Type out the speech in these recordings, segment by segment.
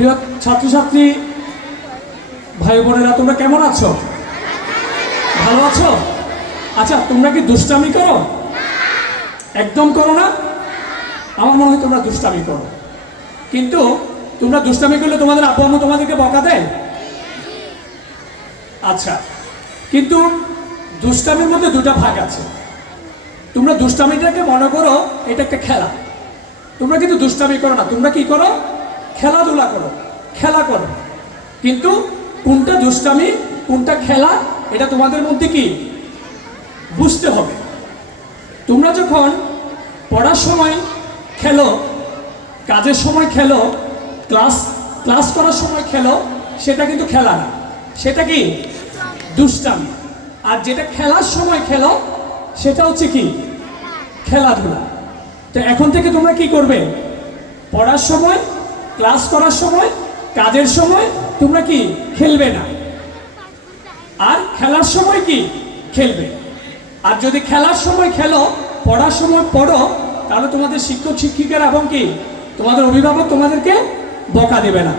প্রিয় ছাত্রছাত্রী, ভাই বোনেরা, তোমরা কেমন আছো? ভালো আছো? আচ্ছা তোমরা কি দুষ্টামি করো? একদম করো না? আমার মনে হয় তোমরা দুষ্টামি করো। কিন্তু তোমরা দুষ্টামি করলে তোমাদের আব্বু আম্মু তোমাদেরকে বকা দেয়? আচ্ছা কিন্তু দুষ্টামির মধ্যে দুটা ভাগ আছে। তোমরা দুষ্টামিটাকে মনে করো এটা একটা খেলা। তোমরা কিন্তু দুষ্টামি করো না। তোমরা কি করো? খেলাধুলা করো, খেলা করো। কিন্তু কোনটা দুষ্টামি, কোনটা খেলা, এটা তোমাদের মধ্যে কি? বুঝতে হবে। তোমরা যখন পড়ার সময় খেলো, কাজের সময় খেলো, ক্লাস ক্লাস করার সময় খেলো, সেটা কিন্তু খেলা না। সেটা কি? দুষ্টামি। আর যেটা খেলার সময় খেলো, সেটা হচ্ছে কি? খেলাধুলা। তো এখন থেকে তোমরা কি করবে? পড়ার সময় ক্লাস করার সময়, কাজের সময় তোমরা কি খেলবে না? আর খেলার সময় কি খেলবে? আর যদি খেলার সময় খেলো, পড়ার সময় পড়ো, তাহলে তোমাদের শিক্ষক, শিক্ষিকারা এবং কি তোমাদের অভিভাবক তোমাদেরকে বকা দেবে না।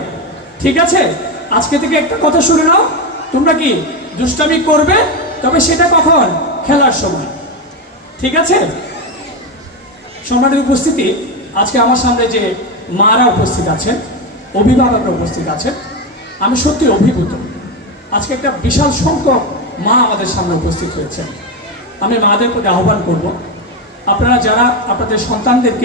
ঠিক আছে? আজকে থেকে একটা কথা শুনে নাও। তোমরা কি দুষ্টামি করবে? তবে সেটা কখন? খেলার সময়। ঠিক আছে? সম্মানিত উপস্থিতি, আজকে আমার সামনে যে মারা উপস্থিত আছেন, অভিভাবকরা উপস্থিত আছেন। আমি সত্যি অভিভূত। আজকে একটা বিশাল সংখ্যক মা আমাদের সামনে উপস্থিত হয়েছেন। আমি মাদের প্রতি আহ্বান করব। আপনারা যারা আপনাদের সন্তানদেরকে